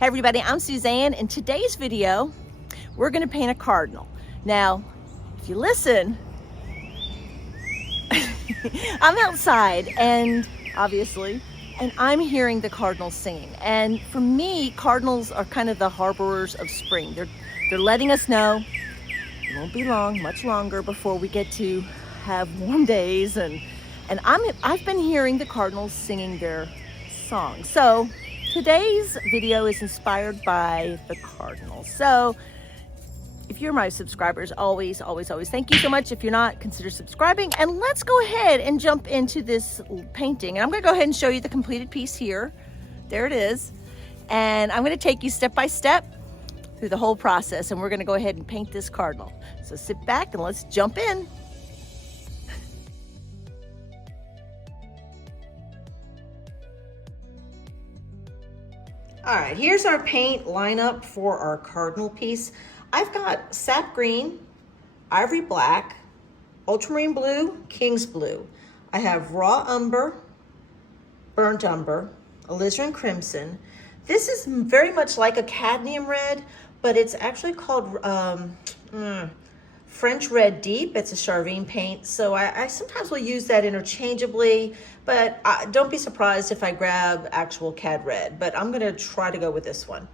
Hey everybody, I'm Suzanne. In today's video, we're gonna paint a cardinal. Now, if you listen, I'm outside and obviously, and I'm hearing the cardinals singing. And for me, cardinals are kind of the harborers of spring. They're letting us know it won't be long, much longer before we get to have warm days. And I've been hearing the cardinals singing their song. So today's video is inspired by the cardinals. So if you're my subscribers, always thank you so much. If you're not, consider subscribing, and let's go ahead and jump into this painting. And I'm going to go ahead and show you the completed piece here. There it is. And I'm going to take you step by step through the whole process, and we're going to go ahead and paint this cardinal. So sit back and let's jump in. All right, here's our paint lineup for our cardinal piece. I've got sap green, ivory black, ultramarine blue, king's blue. I have raw umber, burnt umber, alizarin crimson. This is very much like a cadmium red, but it's actually called French Red Deep. It's a Charvine paint, so I sometimes will use that interchangeably, but don't be surprised if I grab actual Cad Red, but I'm gonna try to go with this one.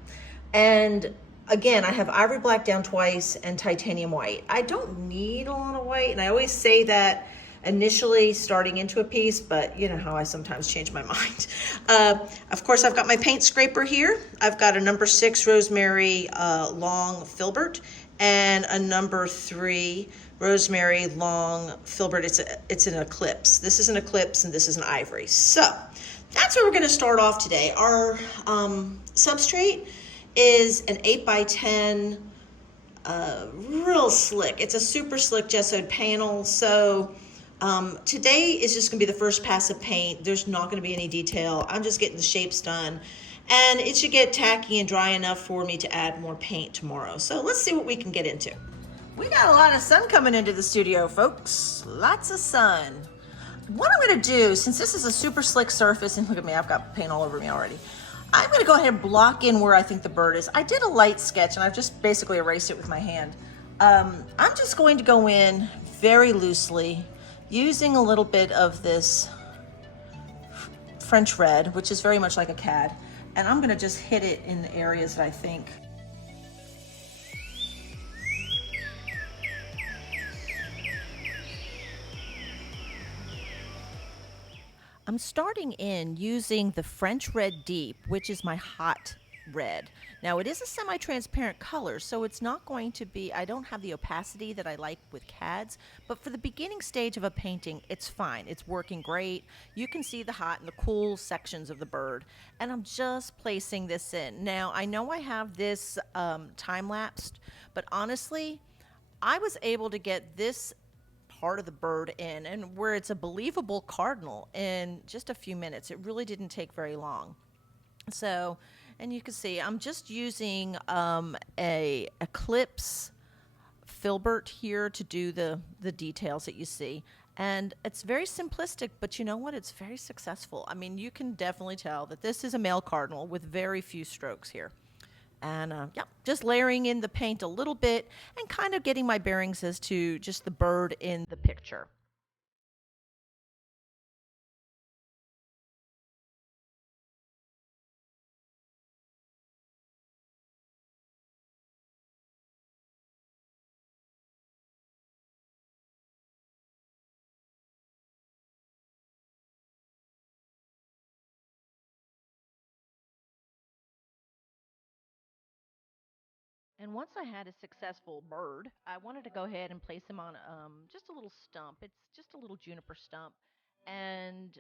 And again, I have ivory black down twice and titanium white. I don't need a lot of white, and I always say that initially starting into a piece, but you know how I sometimes change my mind. Of course, I've got my paint scraper here. I've got a number 6 rosemary long filbert and a number 3 rosemary long filbert. It's an eclipse. This is an eclipse and this is an ivory. So that's where we're going to start off today. Our substrate is an 8x10, real slick. It's a super slick gessoed panel. So today is just gonna be the first pass of paint. There's not gonna be any detail. I'm just getting the shapes done, and it should get tacky and dry enough for me to add more paint tomorrow. So let's see what we can get into. We got a lot of sun coming into the studio, folks. Lots of sun. What I'm gonna do, since this is a super slick surface, and look at me, I've got paint all over me already. I'm gonna go ahead and block in where I think the bird is. I did a light sketch and I've just basically erased it with my hand. I'm just going to go in very loosely, using a little bit of this French red, which is very much like a cad, and I'm gonna just hit it in the areas that I think. I'm starting in using the French Red Deep, which is my hot red. Now it is a semi-transparent color, so it's not going to be, I don't have the opacity that I like with CADs, but for the beginning stage of a painting, it's fine. It's working great. You can see the hot and the cool sections of the bird, and I'm just placing this in. Now I know I have this time-lapsed, but honestly, I was able to get this part of the bird in, and where it's a believable cardinal, in just a few minutes. It really didn't take very long. So, and you can see I'm just using a eclipse filbert here to do the details that you see. And it's very simplistic, but you know what? It's very successful. I mean, you can definitely tell that this is a male cardinal with very few strokes here. And yeah, just layering in the paint a little bit and kind of getting my bearings as to just the bird in the picture. And once I had a successful bird, I wanted to go ahead and place him on just a little stump. It's just a little juniper stump, and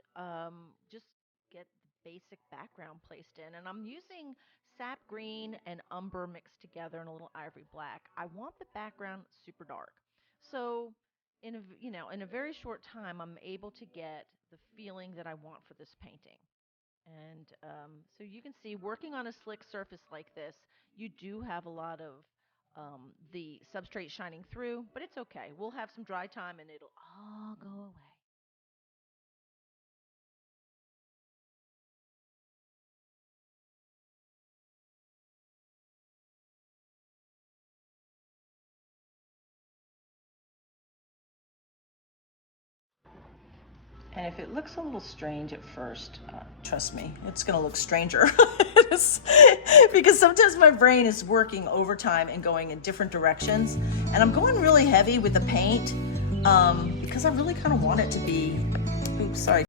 just get the basic background placed in. And I'm using sap green and umber mixed together and a little ivory black. I want the background super dark, so in a very short time, I'm able to get the feeling that I want for this painting. And so you can see, working on a slick surface like this, you do have a lot of the substrate shining through, but it's okay. We'll have some dry time and it'll all go away. And if it looks a little strange at first, trust me, it's gonna look stranger. Because sometimes my brain is working overtime and going in different directions. And I'm going really heavy with the paint because I really kind of want it to be, oops, sorry.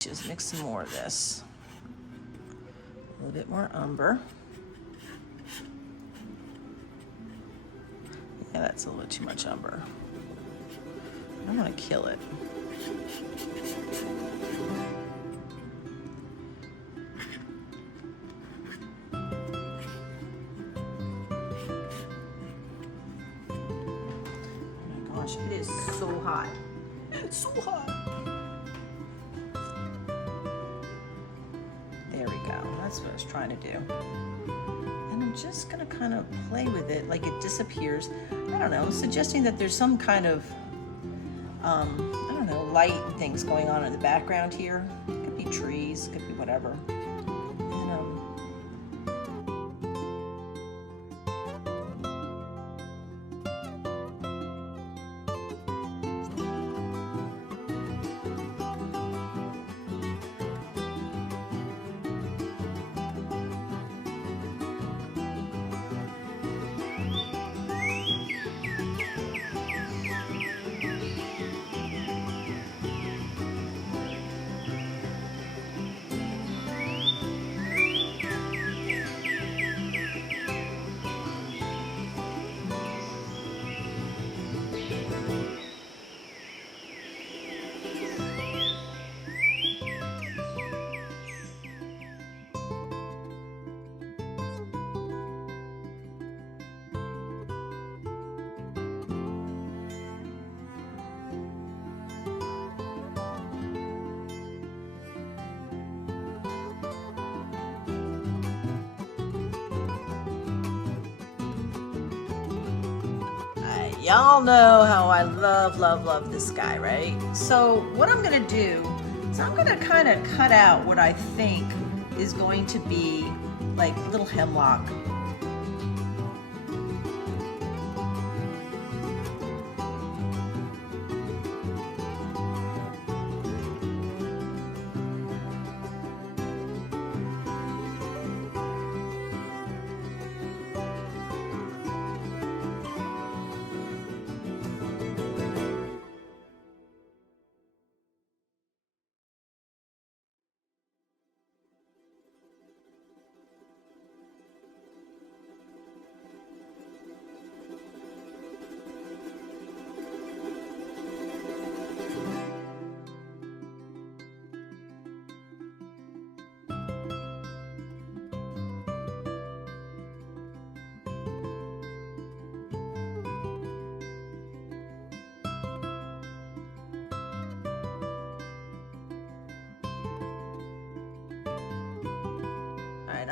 Just mix some more of this. A little bit more umber. Yeah, that's a little too much umber. I don't want to kill it. Oh my gosh, it is so hot. It's so hot. There we go. That's what I was trying to do. And I'm just gonna kind of play with it like it disappears. I don't know, suggesting that there's some kind of, I don't know, light things going on in the background here. It could be trees, could be whatever. Y'all know how I love this guy, right? So what I'm gonna do is I'm gonna kind of cut out what I think is going to be like little hemlock.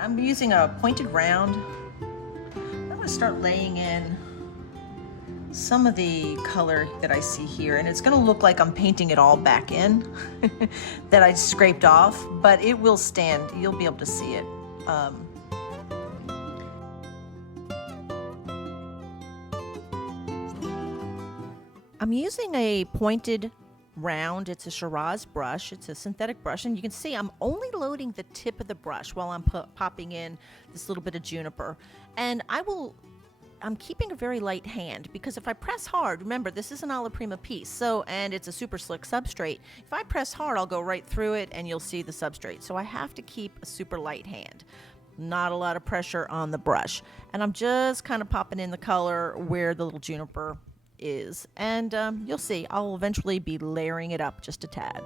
I'm using a pointed round. I'm going to start laying in some of the color that I see here, and it's going to look like I'm painting it all back in that I scraped off, but it will stand. You'll be able to see it. I'm using a pointed round. It's a Shiraz brush. It's a synthetic brush, and you can see I'm only loading the tip of the brush while I'm popping in this little bit of juniper. And I'm keeping a very light hand, because if I press hard, remember this is an alla prima piece, and it's a super slick substrate. If I press hard, I'll go right through it and you'll see the substrate. So I have to keep a super light hand. Not a lot of pressure on the brush. And I'm just kind of popping in the color where the little juniper is, and you'll see I'll eventually be layering it up just a tad.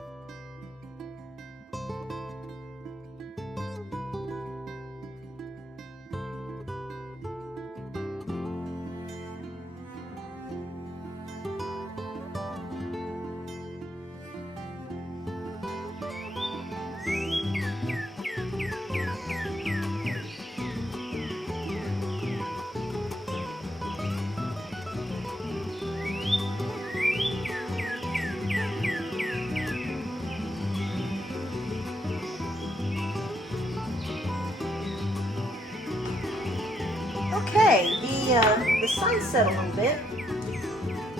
Okay, the sun set a little bit,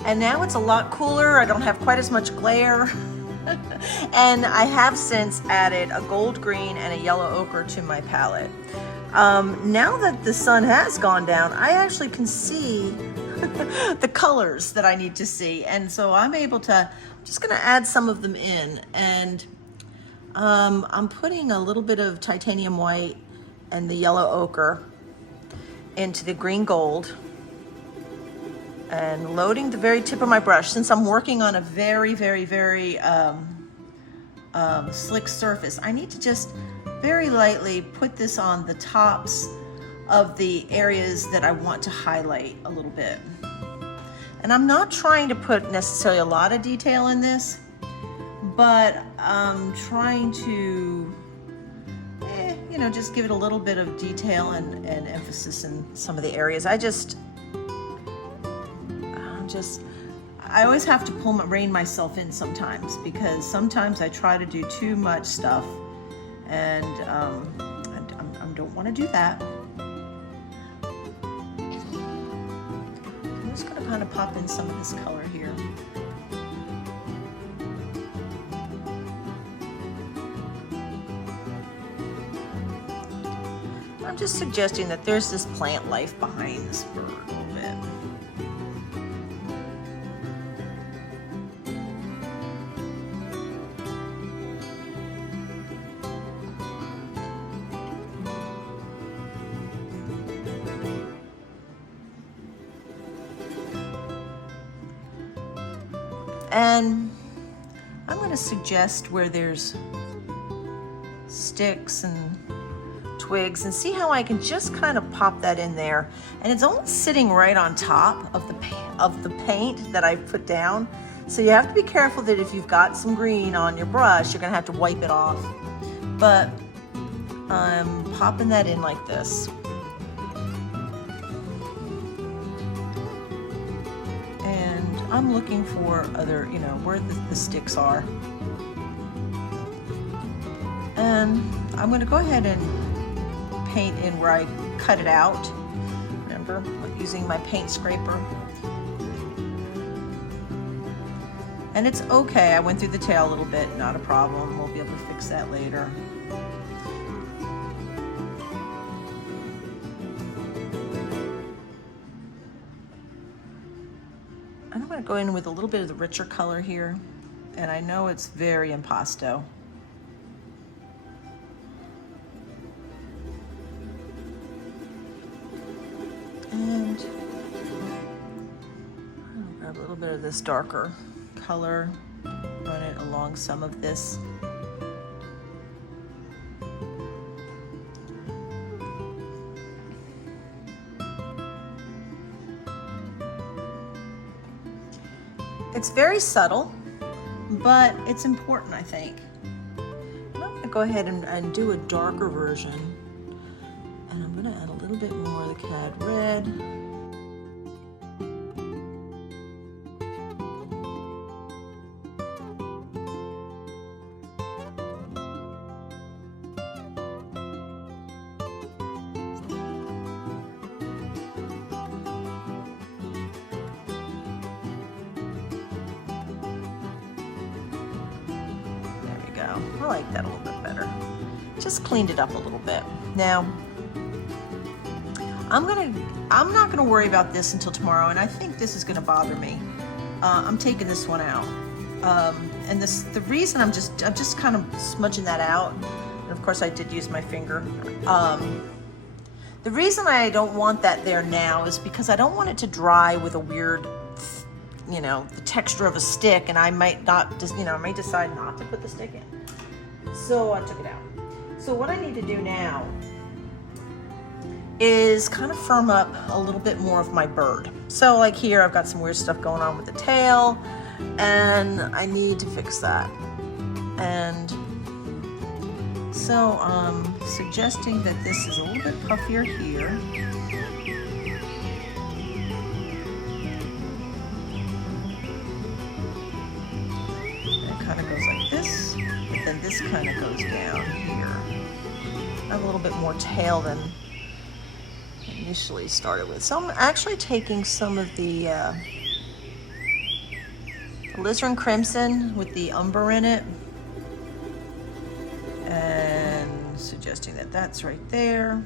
and now it's a lot cooler. I don't have quite as much glare, and I have since added a gold green and a yellow ochre to my palette. Now that the sun has gone down, I actually can see the colors that I need to see, and so I'm just gonna add some of them in, and I'm putting a little bit of titanium white and the yellow ochre into the green gold, and loading the very tip of my brush. Since I'm working on a very slick surface, I need to just very lightly put this on the tops of the areas that I want to highlight a little bit. And I'm not trying to put necessarily a lot of detail in this, but I'm trying to just give it a little bit of detail and emphasis in some of the areas. I always have to rein myself in sometimes, because sometimes I try to do too much stuff, and I don't want to do that. I'm just going to kind of pop in some of this color here. I'm just suggesting that there's this plant life behind this bird a little bit. And I'm going to suggest where there's sticks and twigs, and see how I can just kind of pop that in there, and it's only sitting right on top of the paint that I put down. So you have to be careful that if you've got some green on your brush, you're gonna have to wipe it off. But I'm popping that in like this. I'm looking for other, you know, where the sticks are. And I'm going to go ahead and paint in where I cut it out. Remember, using my paint scraper. And it's okay, I went through the tail a little bit, not a problem. We'll be able to fix that later. And I'm going to go in with a little bit of the richer color here. And I know it's very impasto. And I'll grab a little bit of this darker color, run it along some of this. It's very subtle, but it's important, I think. I'm going to go ahead and do a darker version. And I'm going to add a little bit more of the cad red. I like that a little bit better. Just cleaned it up a little bit. Now, I'm not gonna worry about this until tomorrow, and I think this is gonna bother me. I'm taking this one out, and the reason I'm just kind of smudging that out. And of course, I did use my finger. The reason I don't want that there now is because I don't want it to dry with a weird, you know, the texture of a stick, and I might not just, you know, I might decide not to put the stick in. So I took it out. So what I need to do now is kind of firm up a little bit more of my bird. So like here, I've got some weird stuff going on with the tail, and I need to fix that. And so I'm suggesting that this is a little bit puffier here. Kind of goes like this, but then this kind of goes down here. I have a little bit more tail than I initially started with. So I'm actually taking some of the alizarin crimson with the umber in it and suggesting that that's right there.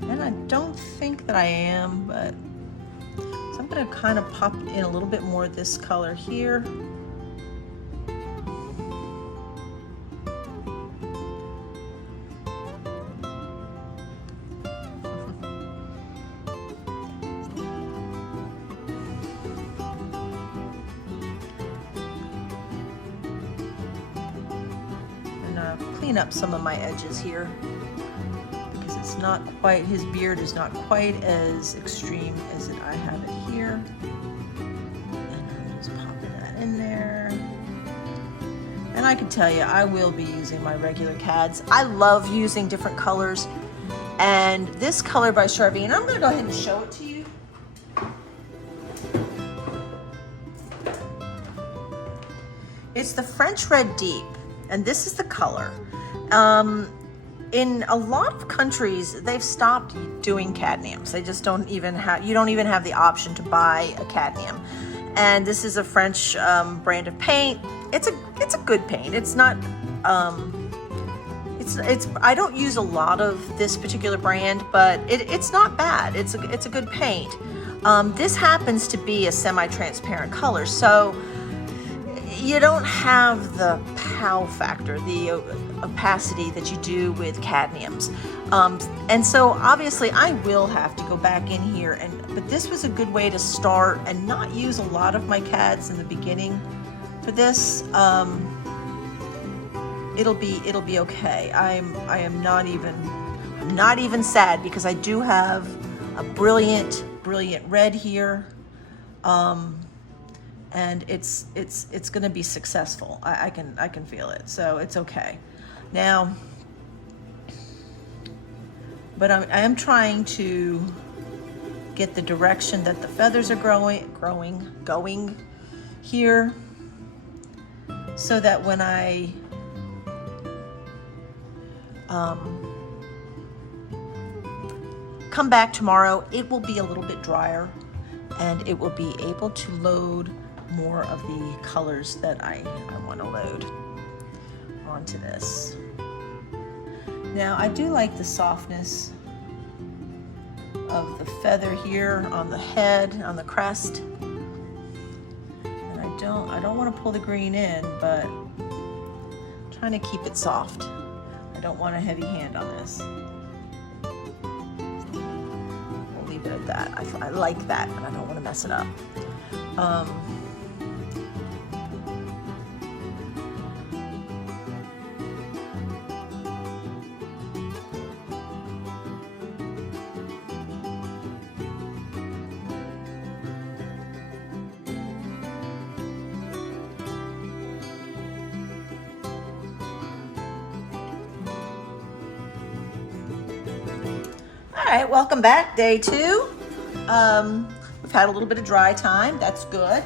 And I don't think that I am, but so I'm going to kind of pop in a little bit more of this color here. And clean up some of my edges here. Not quite, his beard is not quite as extreme as I have it here. And I'm just popping that in there. And I can tell you, I will be using my regular cads. I love using different colors. And this color by Charvine, I'm gonna go ahead and show it to you. It's the French Red Deep, and this is the color. In a lot of countries, they've stopped doing cadmiums. They just don't even have, you don't even have the option to buy a cadmium. And this is a French brand of paint. It's a good paint. It's not, I don't use a lot of this particular brand, but it's not bad. It's a good paint. This happens to be a semi-transparent color, so you don't have the pow factor, the opacity that you do with cadmiums. And so obviously I will have to go back in here, but this was a good way to start and not use a lot of my cads in the beginning for this. It'll be okay. I'm I'm not even sad because I do have a brilliant red here. And it's going to be successful. I can feel it, so it's okay. Now, but I am trying to get the direction that the feathers are going here, so that when I come back tomorrow, it will be a little bit drier and it will be able to load more of the colors that I want to load onto this. Now, I do like the softness of the feather here on the head, on the crest. And I don't want to pull the green in, but I'm trying to keep it soft. I don't want a heavy hand on this. We'll leave it at that. I like that, but I don't want to mess it up. All right, welcome back, day 2. We've had a little bit of dry time. That's good.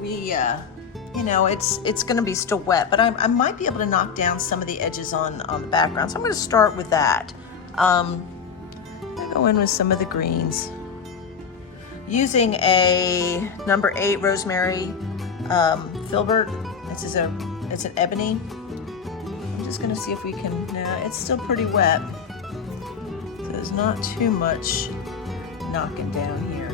We, you know, it's going to be still wet, but I might be able to knock down some of the edges on the background. So I'm going to start with that. I go in with some of the greens, using a number 8 rosemary filbert. It's an ebony. I'm just going to see if we can. No, it's still pretty wet. There's not too much knocking down here.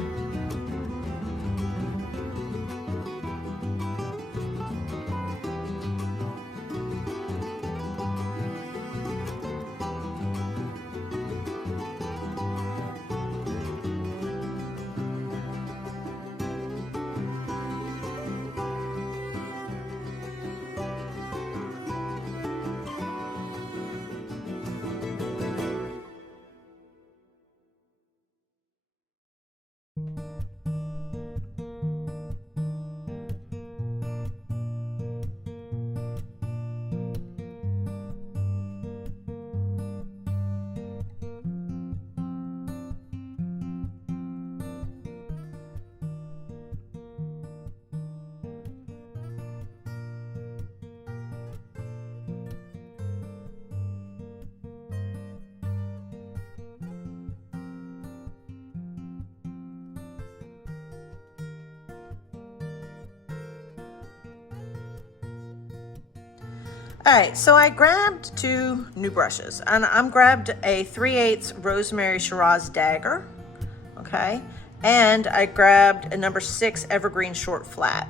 All right, so I grabbed 2 new brushes, and I'm grabbed a 3/8 Rosemary Shiraz Dagger, okay, and I grabbed a number 6 Evergreen Short Flat.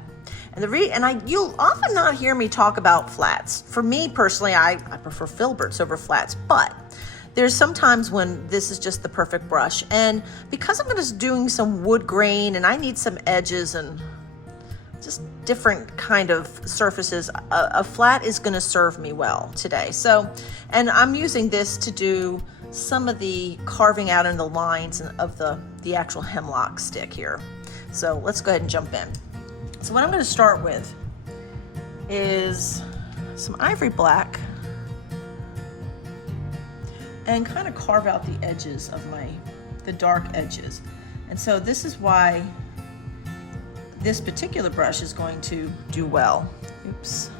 And you'll often not hear me talk about flats. For me personally, I prefer filberts over flats, but there's sometimes when this is just the perfect brush. And because I'm just doing some wood grain and I need some edges and just different kind of surfaces, a flat is going to serve me well today. So, and I'm using this to do some of the carving out in the lines of the actual hemlock stick here. So let's go ahead and jump in. So what I'm going to start with is some ivory black and kind of carve out the edges of the dark edges. And so this is why this particular brush is going to do well. Oops,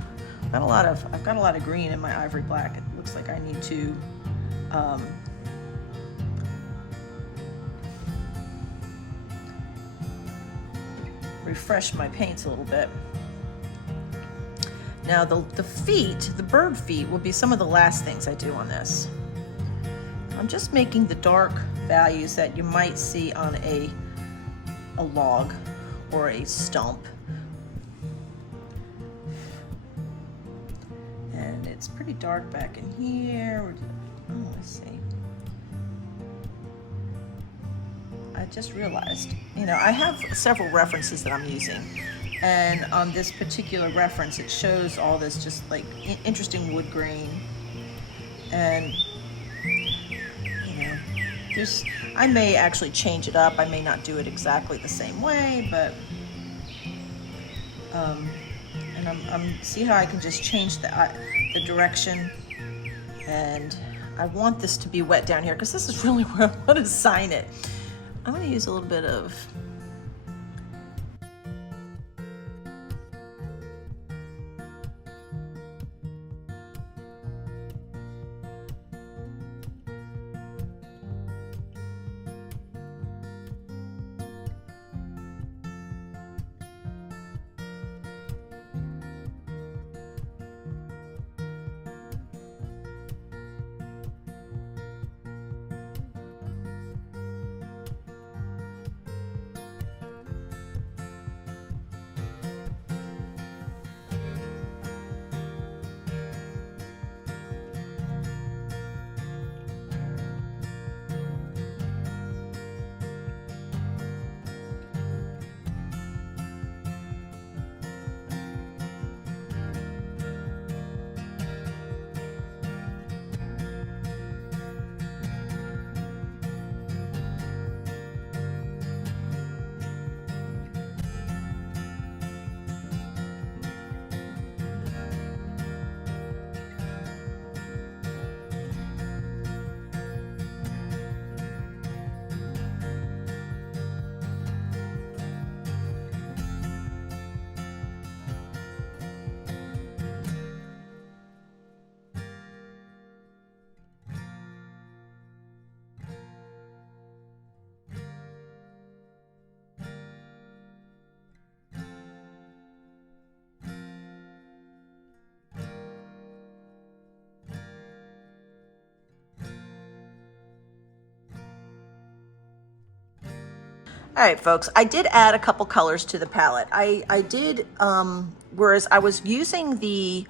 I've got a lot of green in my ivory black. It looks like I need to refresh my paints a little bit. Now the feet, the bird feet, will be some of the last things I do on this. I'm just making the dark values that you might see on a log or a stump. And it's pretty dark back in here. Oh, let's see. I just realized, you know, I have several references that I'm using. And on this particular reference, it shows all this just like interesting wood grain. And I may actually change it up. I may not do it exactly the same way, but and I'm see how I can just change the direction. And I want this to be wet down here because this is really where I want to sign it. I'm going to use a little bit of All right, folks, I did add a couple colors to the palette. I did, whereas I was using the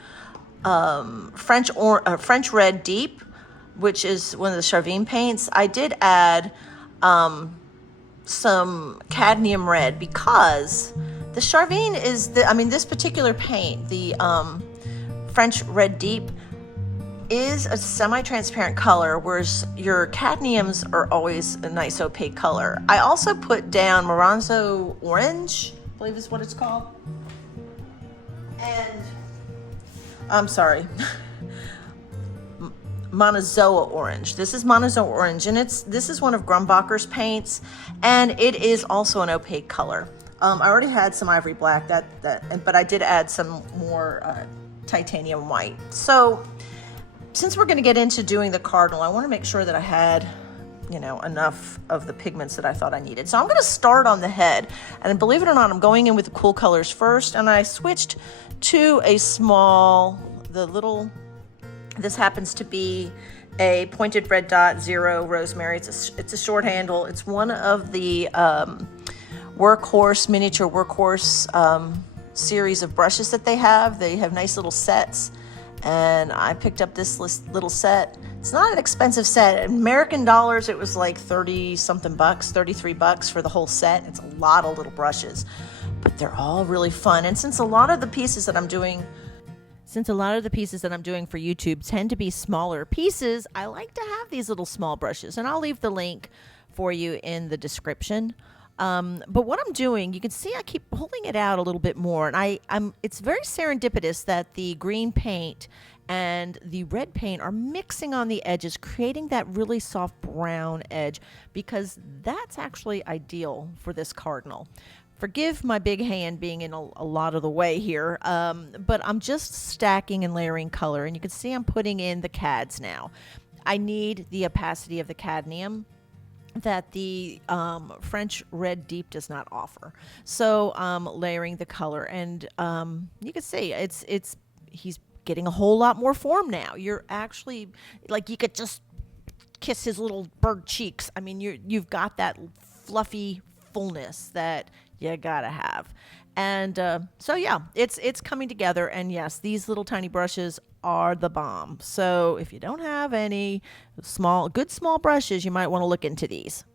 French Red Deep, which is one of the Charvine paints, I did add some cadmium red because the Charvine is, this particular paint, the French Red Deep, is a semi-transparent color, whereas your cadmiums are always a nice opaque color. I also put down Moranzo Orange, I believe is what it's called. And I'm sorry, Monazoa Orange. This is Monazoa Orange, and this is one of Grumbacher's paints, and it is also an opaque color. I already had some ivory black, but I did add some more titanium white. So since we're going to get into doing the Cardinal, I want to make sure that I had, enough of the pigments that I thought I needed. So I'm going to start on the head, and believe it or not, I'm going in with the cool colors first, and I switched to a small, this happens to be a pointed red dot 0 rosemary. It's a short handle. It's one of the miniature workhorse series of brushes that they have. They have nice little sets, and I picked up this little set. It's not an expensive set. In American dollars, it was like 30 something bucks, 33 bucks for the whole set. It's a lot of little brushes, but they're all really fun. And since a lot of the pieces that I'm doing for YouTube tend to be smaller pieces, I like to have these little small brushes, and I'll leave the link for you in the description. But what I'm doing, you can see I keep pulling it out a little bit more, and it's very serendipitous that the green paint and the red paint are mixing on the edges, creating that really soft brown edge, because that's actually ideal for this Cardinal. Forgive my big hand being in a lot of the way here, but I'm just stacking and layering color, and you can see I'm putting in the cads now. I need the opacity of the cadmium that the French Red Deep does not offer. So layering the color, and you can see he's getting a whole lot more form now. You're actually, like, you could just kiss his little bird cheeks. I mean, you've got that fluffy fullness that you gotta have. And so yeah, it's coming together, and yes, these little tiny brushes are the bomb. So if you don't have any good small brushes, you might want to look into these.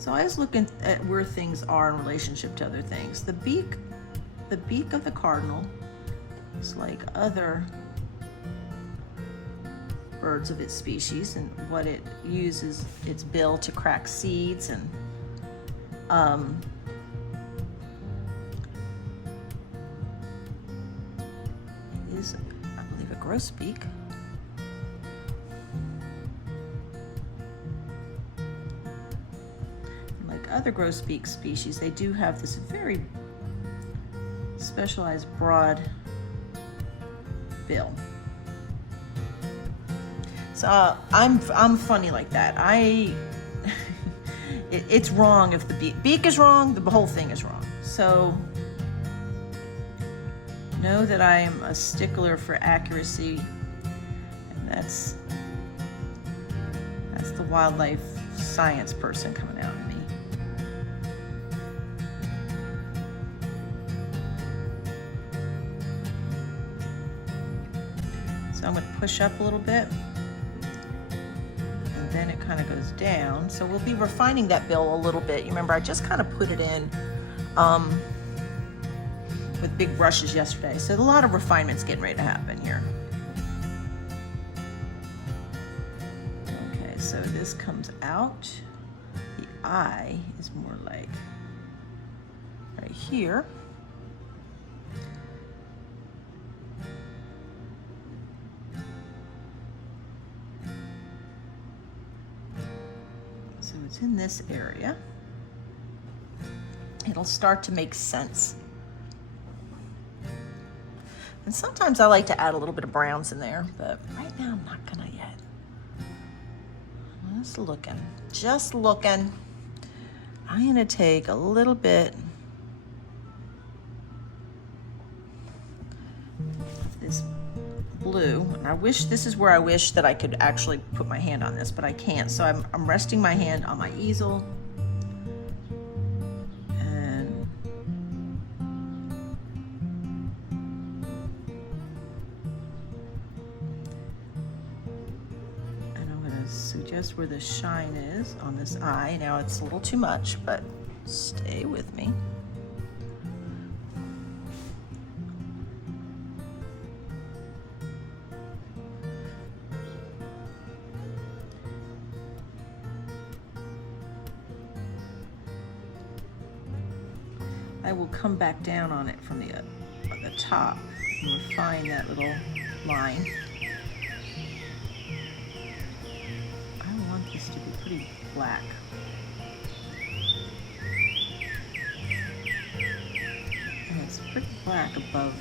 So I was looking at where things are in relationship to other things. The beak of the cardinal is like other birds of its species, and what it uses its bill to crack seeds, and it is, I believe, a grosbeak. Like other grosbeak species, they do have this very specialized broad bill. So I'm funny like that. It's wrong if the beak is wrong, the whole thing is wrong. So know that I am a stickler for accuracy, and that's the wildlife science person coming out in me. So I'm going to push up a little bit, and then it kind of goes down. So we'll be refining that bill a little bit. You remember, I just kind of put it in with big brushes yesterday. So a lot of refinement's getting ready to happen here. Okay, so this comes out. The eye is more like right here. So it's in this area. It'll start to make sense. And sometimes I like to add a little bit of browns in there, but right now I'm not gonna yet. Just looking. I'm gonna take a little bit of this blue, and this is where I wish that I could actually put my hand on this, but I can't. So I'm resting my hand on my easel, and I'm going to suggest where the shine is on this eye. Now it's a little too much, but stay with me. I will come back down on it from the top and refine that little line. I want this to be pretty black. And it's pretty black above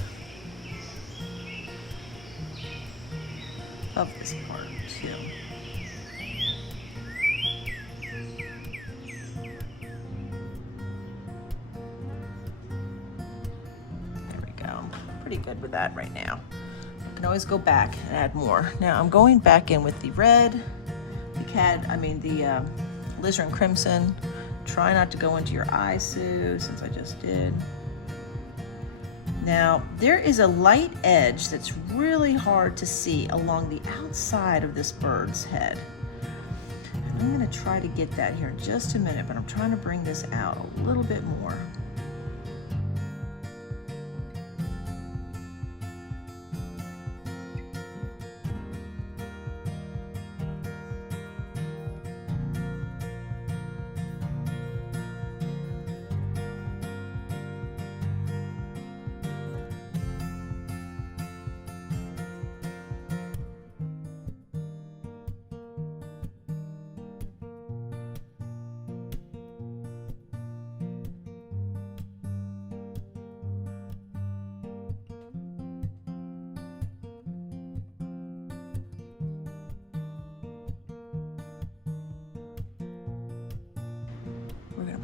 this part too. Pretty good with that right now. I can always go back and add more. Now I'm going back in with the red, the alizarin crimson. Try not to go into your eye, Sue, since I just did. Now there is a light edge that's really hard to see along the outside of this bird's head. And I'm going to try to get that here in just a minute, but I'm trying to bring this out a little bit more.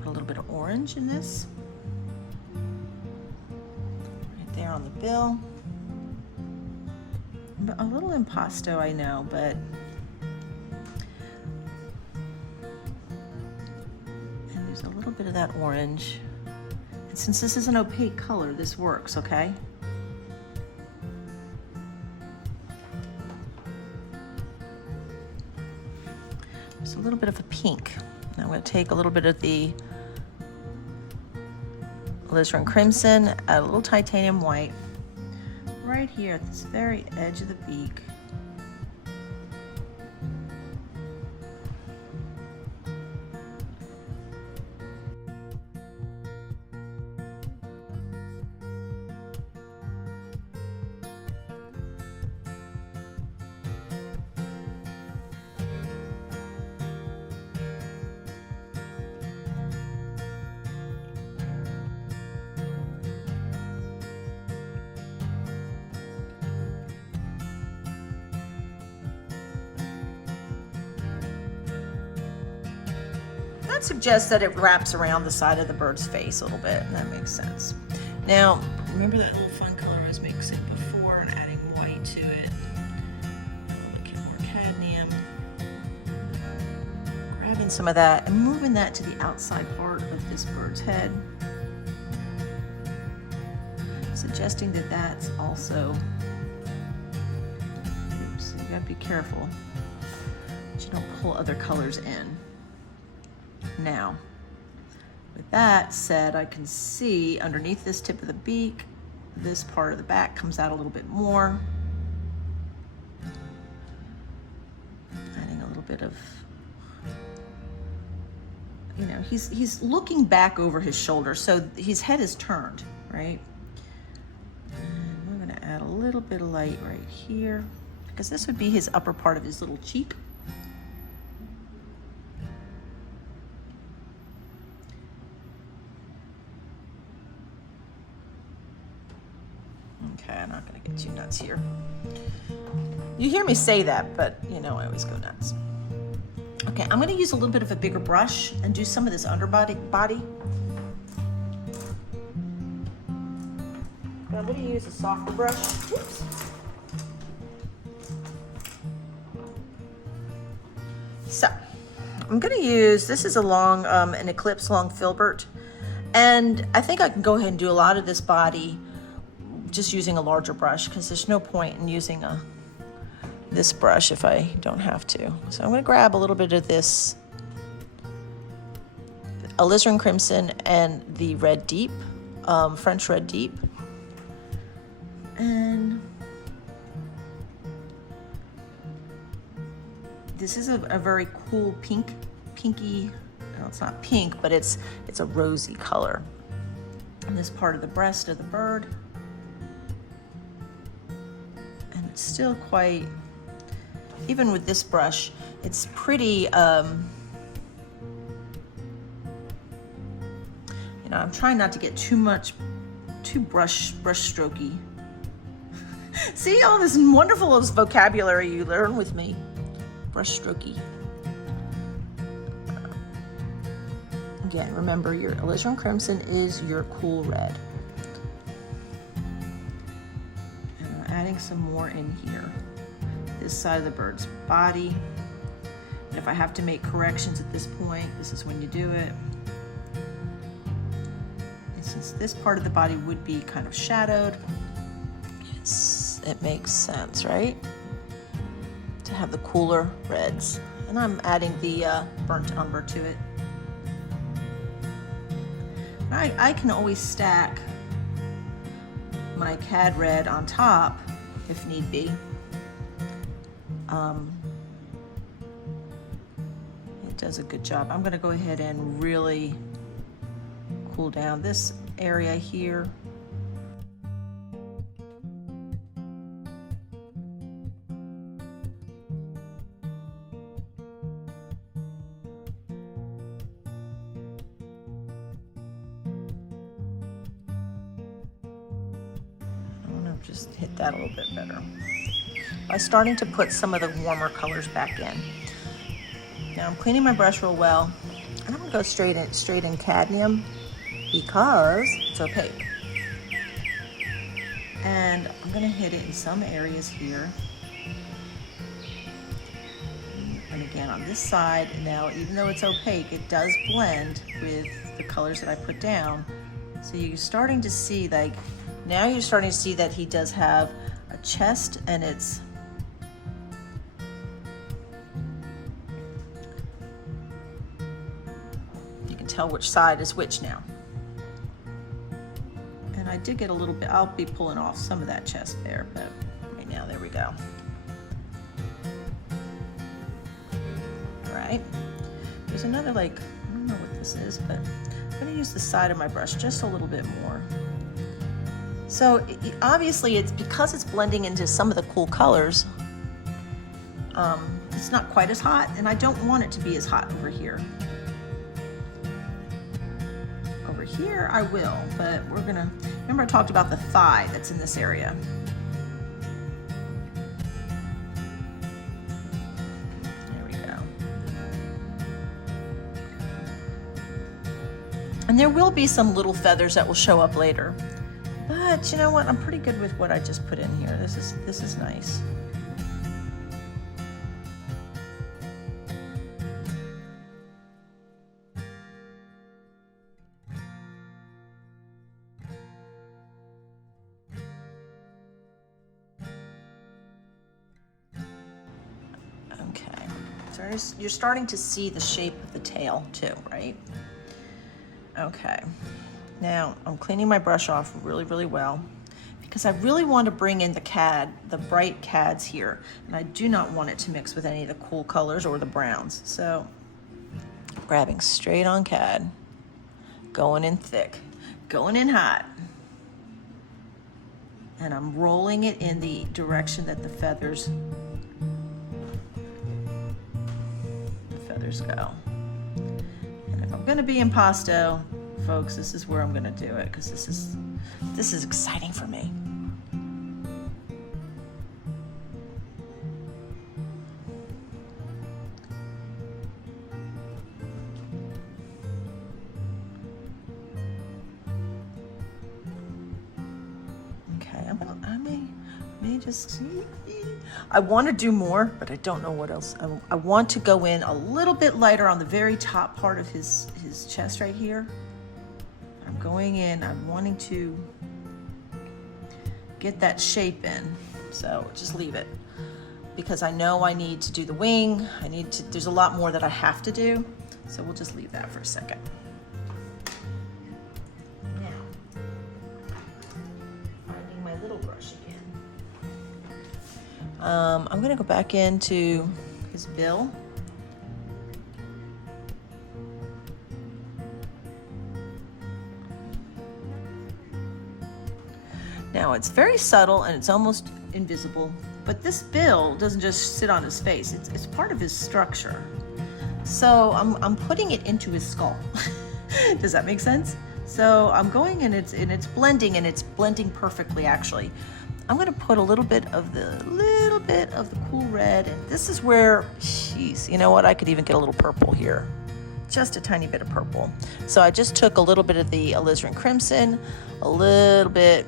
A little bit of orange in this, right there on the bill. A little impasto, I know, but and there's a little bit of that orange. And since this is an opaque color, this works, okay? There's a little bit of a pink Now I'm going to take a little bit of the alizarin crimson, add a little titanium white right here at this very edge of the beak. That suggests that it wraps around the side of the bird's face a little bit, and that makes sense. Now, remember that little fun color I was mixing before and adding white to it. Get more cadmium. Grabbing some of that and moving that to the outside part of this bird's head. Suggesting that that's also, oops, you gotta be careful that you don't pull other colors in. Now, with that said, I can see underneath this tip of the beak, this part of the back comes out a little bit more. Adding a little bit of, you know, he's looking back over his shoulder, so his head is turned, right? And we're gonna add a little bit of light right here, because this would be his upper part of his little cheek. Okay, I'm not gonna get too nuts here. You hear me say that, but you know I always go nuts. Okay, I'm gonna use a little bit of a bigger brush and do some of this underbody. I'm gonna use a softer brush. Oops. So, I'm gonna use, this is a long, an Eclipse long filbert, and I think I can go ahead and do a lot of this body just using a larger brush, because there's no point in using this brush if I don't have to. So I'm going to grab a little bit of this alizarin crimson and the red deep, French red deep, and this is a very cool pinky. No, it's not pink, but it's a rosy color. And this part of the breast of the bird. Still quite, even with this brush, it's pretty, you know, I'm trying not to get too brush strokey. See all this wonderful vocabulary you learn with me. Brush strokey. Again, remember your alizarin crimson is your cool red. Adding some more in here, this side of the bird's body. And if I have to make corrections at this point, this is when you do it. And since this part of the body would be kind of shadowed, it makes sense, right? To have the cooler reds. And I'm adding the burnt umber to it. I can always stack my cad red on top if need be. It does a good job. I'm gonna go ahead and really cool down this area here. Just hit that a little bit better by starting to put some of the warmer colors back in. Now I'm cleaning my brush real well, and I'm gonna go straight in cadmium because it's opaque. And I'm gonna hit it in some areas here. And again on this side, now even though it's opaque, it does blend with the colors that I put down. So you're starting to see, like, now you're starting to see that he does have a chest, and it's tell which side is which now. And I did get a little bit, I'll be pulling off some of that chest there, but right now, there we go. All right, there's another, like, I don't know what this is, but I'm gonna use the side of my brush just a little bit more. So obviously it's because it's blending into some of the cool colors, it's not quite as hot, and I don't want it to be as hot over here. Over here I will, but we're gonna, remember I talked about the thigh that's in this area. There we go. And there will be some little feathers that will show up later. But you know what? I'm pretty good with what I just put in here. This is nice. Okay. So you're starting to see the shape of the tail too, right? Okay. Now, I'm cleaning my brush off really, really well because I really want to bring in the bright cads here, and I do not want it to mix with any of the cool colors or the browns. So, grabbing straight on cad, going in thick, going in hot, and I'm rolling it in the direction that the feathers go. And if I'm going to be impasto, folks, this is where I'm gonna do it because this is exciting for me. Okay, I may just, I want to do more, but I don't know what else. I want to go in a little bit lighter on the very top part of his chest right here. I'm going in, I'm wanting to get that shape in, so just leave it. Because I know I need to do the wing, there's a lot more that I have to do, so we'll just leave that for a second. Now, finding my little brush again. I'm gonna go back into his bill. Now it's very subtle and it's almost invisible, but this bill doesn't just sit on his face, it's part of his structure. So I'm putting it into his skull. Does that make sense? So I'm going and it's blending perfectly actually. I'm gonna put a little bit of the cool red, and this is where, geez, you know what, I could even get a little purple here. Just a tiny bit of purple. So I just took a little bit of the alizarin crimson, a little bit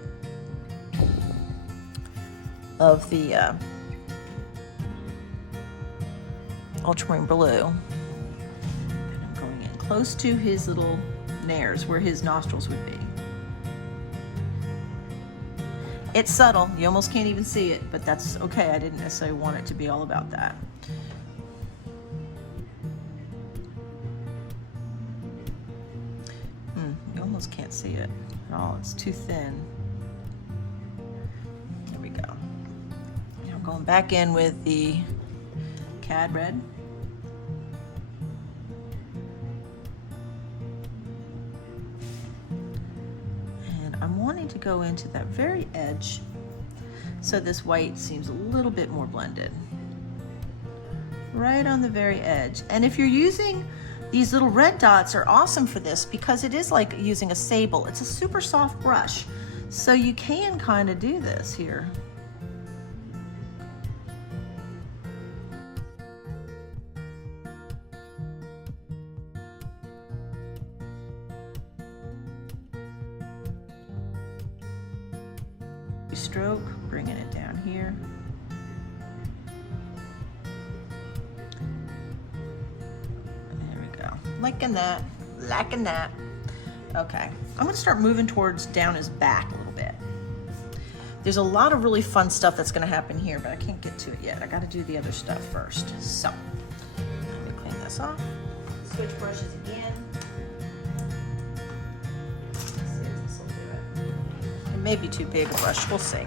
of the ultramarine blue, and I'm going in close to his little nares where his nostrils would be. It's subtle, you almost can't even see it, but that's okay. I didn't necessarily want it to be all about that. You almost can't see it at all, it's too thin. There we go. Now going back in with the cad red. I'm wanting to go into that very edge so this white seems a little bit more blended. Right on the very edge. And if you're using these little red dots are awesome for this because it is like using a sable. It's a super soft brush. So you can kind of do this here. Stroke, bringing it down here. There we go. Liking that, liking that. Okay, I'm gonna start moving towards down his back a little bit. There's a lot of really fun stuff that's gonna happen here, but I can't get to it yet. I gotta do the other stuff first. So, let me clean this off. Switch brushes again. may be too big a brush, we'll see.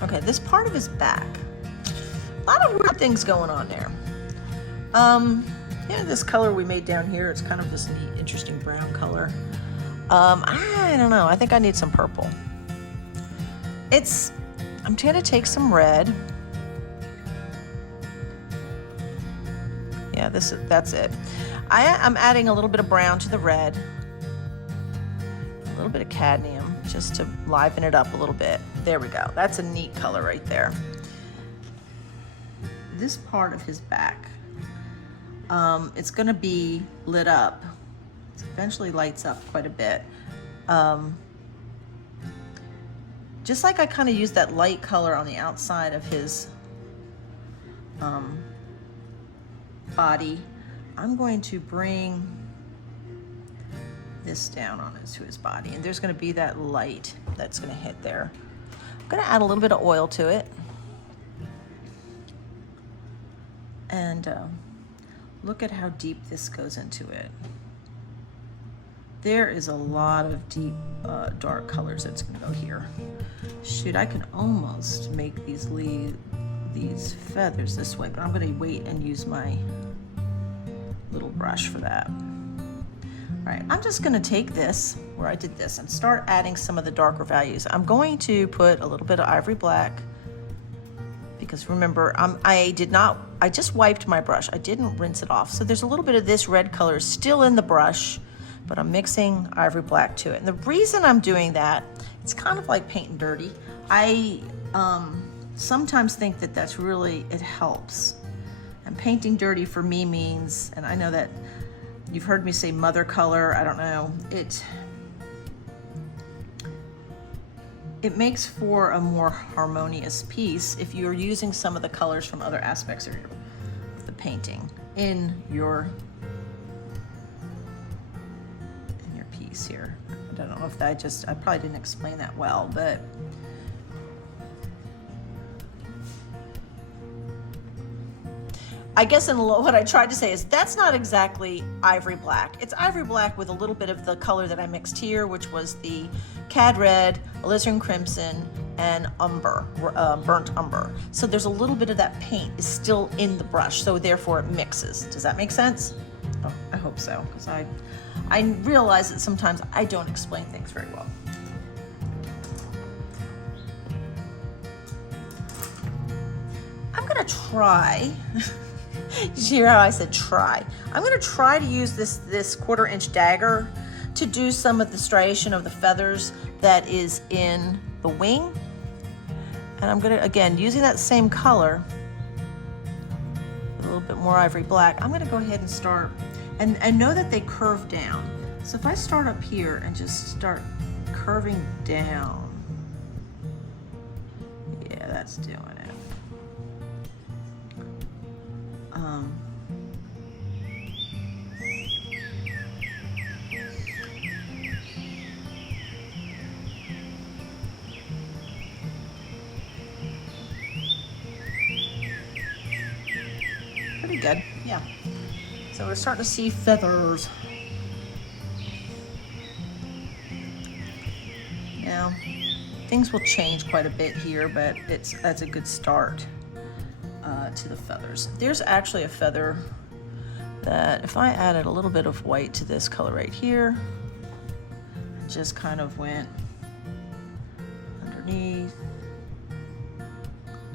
Okay, this part of his back, a lot of weird things going on there. Yeah, this color we made down here, it's kind of this neat, interesting brown color. I don't know, I think I need some purple. I'm gonna take some red. Yeah, that's it. I'm adding a little bit of brown to the red, a little bit of cadmium, just to liven it up a little bit. There we go, that's a neat color right there. This part of his back, it's gonna be lit up. It eventually lights up quite a bit. Just like I kind of used that light color on the outside of his body, I'm going to bring this down to his body, and there's going to be that light that's going to hit there. I'm going to add a little bit of oil to it, and look at how deep this goes into it. There is a lot of deep dark colors that's going to go here. Shoot, I can almost make these feathers this way, but I'm going to wait and use my little brush for that. All right, I'm just going to take this where I did this and start adding some of the darker values. I'm going to put a little bit of ivory black, because remember, I just wiped my brush. I didn't rinse it off. So there's a little bit of this red color still in the brush, but I'm mixing ivory black to it. And the reason I'm doing that, it's kind of like painting dirty. I sometimes think that that's really, it helps. And painting dirty for me means, and I know that you've heard me say mother color, I don't know, it makes for a more harmonious piece if you're using some of the colors from other aspects of the painting in your piece here. I don't know if I probably didn't explain that well, but I guess what I tried to say is that's not exactly ivory black. It's ivory black with a little bit of the color that I mixed here, which was the cad red, alizarin crimson, and umber, burnt umber. So there's a little bit of that paint is still in the brush, so therefore it mixes. Does that make sense? Oh, I hope so, because I realize that sometimes I don't explain things very well. I'm gonna try. Did you hear how I said try? I'm gonna try to use this 1/4 inch dagger to do some of the striation of the feathers that is in the wing. And I'm gonna, again, using that same color, a little bit more ivory black, I'm gonna go ahead and start, and know that they curve down. So if I start up here and just start curving down, yeah, that's doing it. Pretty good, yeah. So we're starting to see feathers. Now, things will change quite a bit here, but that's a good start to the feathers. There's actually a feather that if I added a little bit of white to this color right here, just kind of went underneath,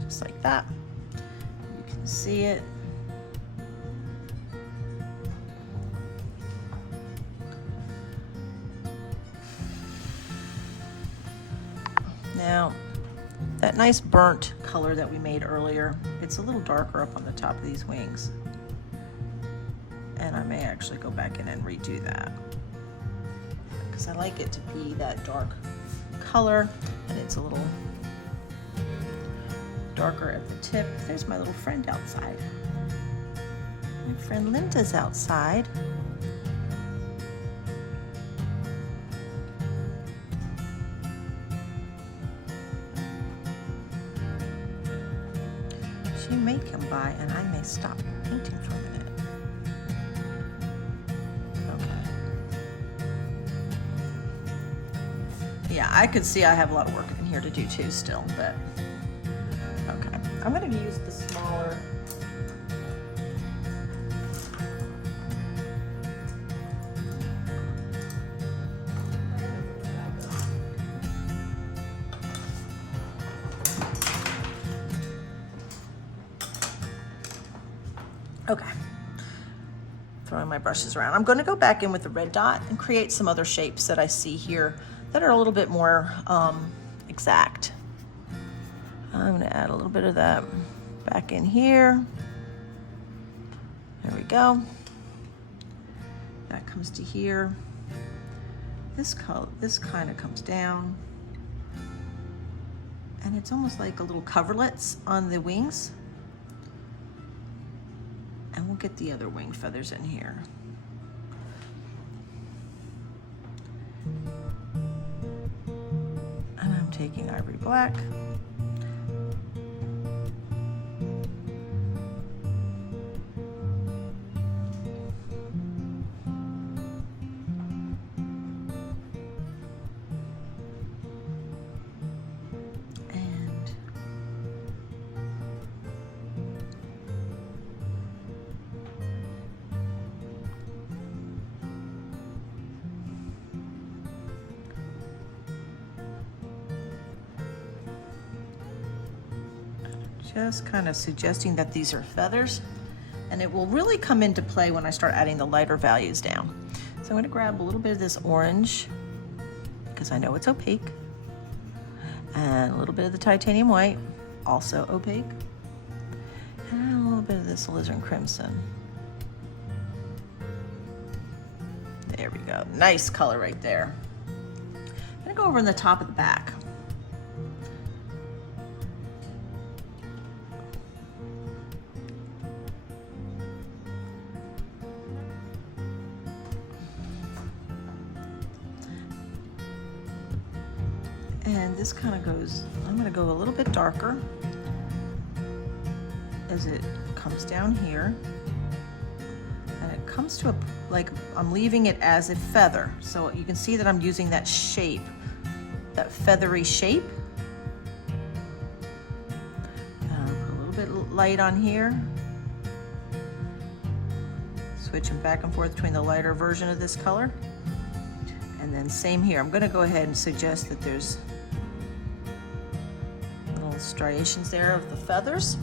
just like that. You can see it. Now, that nice burnt color that we made earlier, it's a little darker up on the top of these wings. And I may actually go back in and redo that, because I like it to be that dark color, and it's a little darker at the tip. There's my little friend outside. My friend Linda's outside. She may come by and I may stop painting for a minute. Yeah, I could see I have a lot of work in here to do too still, but okay. I'm gonna use the smaller. Okay, throwing my brushes around. I'm going to go back in with the red dot and create some other shapes that I see here that are a little bit more exact. I'm going to add a little bit of that back in here. There we go. That comes to here. This kind of comes down. And it's almost like a little coverlets on the wings. And we'll get the other wing feathers in here. And I'm taking ivory black. Just kind of suggesting that these are feathers, and it will really come into play when I start adding the lighter values down. So I'm going to grab a little bit of this orange because I know it's opaque, and a little bit of the titanium white, also opaque, and a little bit of this alizarin crimson. There we go. Nice color right there. I'm going to go over on the top of the back. And this kind of goes, I'm going to go a little bit darker as it comes down here. And it comes to a, like, I'm leaving it as a feather. So you can see that I'm using that shape, that feathery shape. And I'll put a little bit light on here. Switching back and forth between the lighter version of this color. And then same here. I'm going to go ahead and suggest that there's little striations there of the feathers.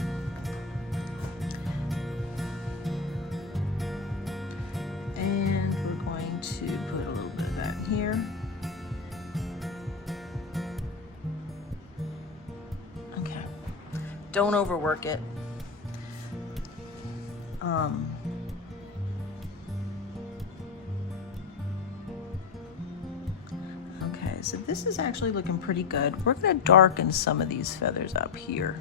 And we're going to put a little bit of that in here. Okay. Don't overwork it. So this is actually looking pretty good. We're going to darken some of these feathers up here.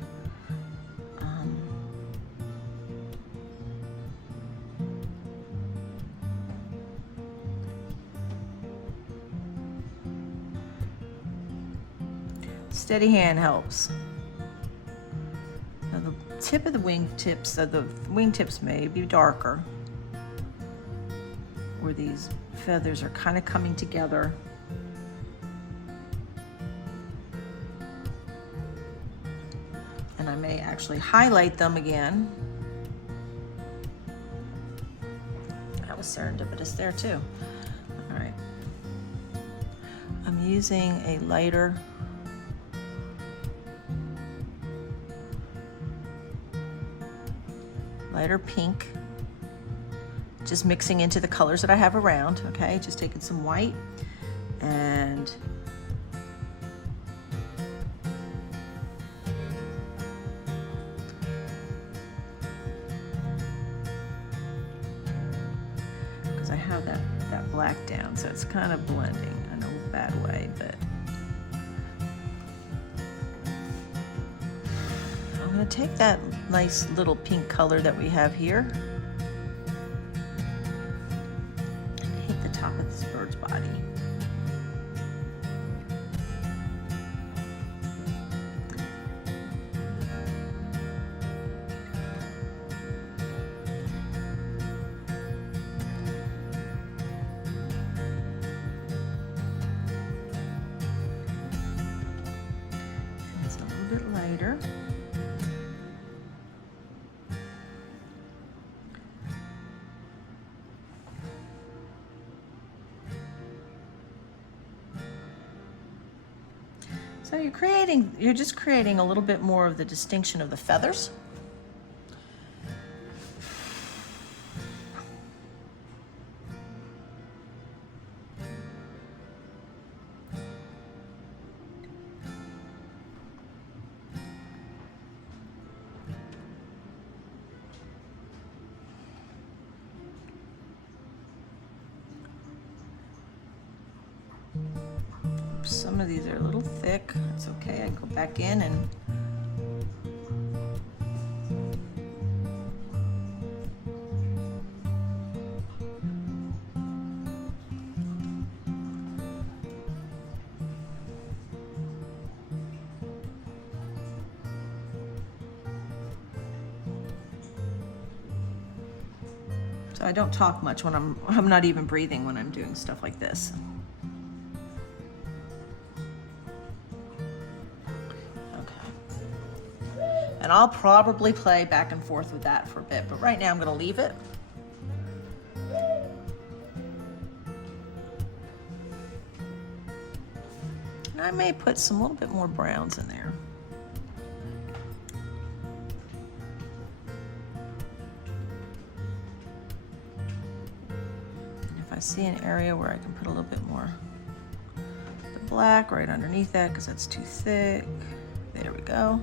Steady hand helps. Now the tip of the wingtips may be darker, where these feathers are kind of coming together. And I may actually highlight them again. That was serendipitous there too. All right. I'm using a lighter pink, just mixing into the colors that I have around. Okay, just taking some white and because I have that black down, so it's kind of blending in a bad way, but I'm going to take that nice little pink color that we have here and hit the top of this bird's body. later. So you're just creating a little bit more of the distinction of the feathers. Some of these are a little thick. It's okay. I go back in and so I don't talk much when I'm not even breathing when I'm doing stuff like this. And I'll probably play back and forth with that for a bit, but right now I'm gonna leave it. And I may put some little bit more browns in there. And if I see an area where I can put a little bit more of the black right underneath that because that's too thick, there we go.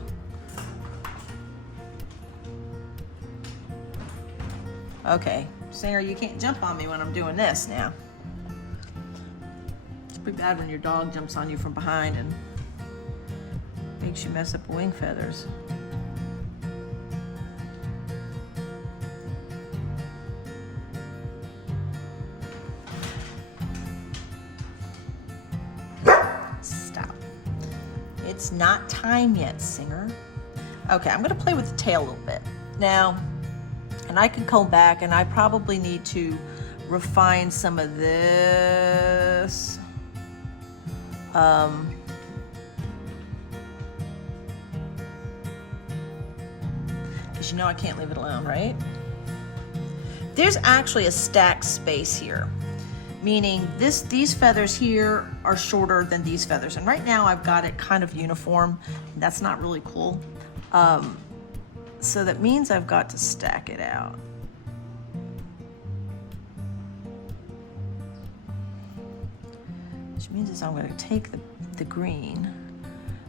Okay, Singer, you can't jump on me when I'm doing this now. It's pretty bad when your dog jumps on you from behind and makes you mess up wing feathers. Stop. It's not time yet, Singer. Okay, I'm gonna play with the tail a little bit. Now, and I could go back and I probably need to refine some of this. Because you know I can't leave it alone, right? There's actually a stacked space here, meaning these feathers here are shorter than these feathers. And right now I've got it kind of uniform. And that's not really cool. So that means I've got to stack it out. Which means is I'm going to take the green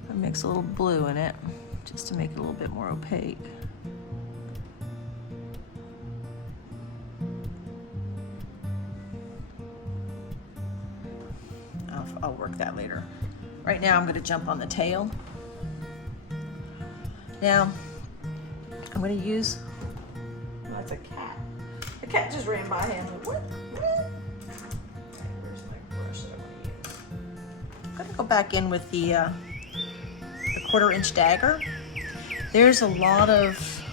and mix a little blue in it just to make it a little bit more opaque. I'll work that later. Right now I'm going to jump on the tail. Now, I'm going to use, that's a cat. The cat just ran by and went, what? Where's my brush that I want to use? I'm going to go back in with the 1/4" dagger. There's a lot of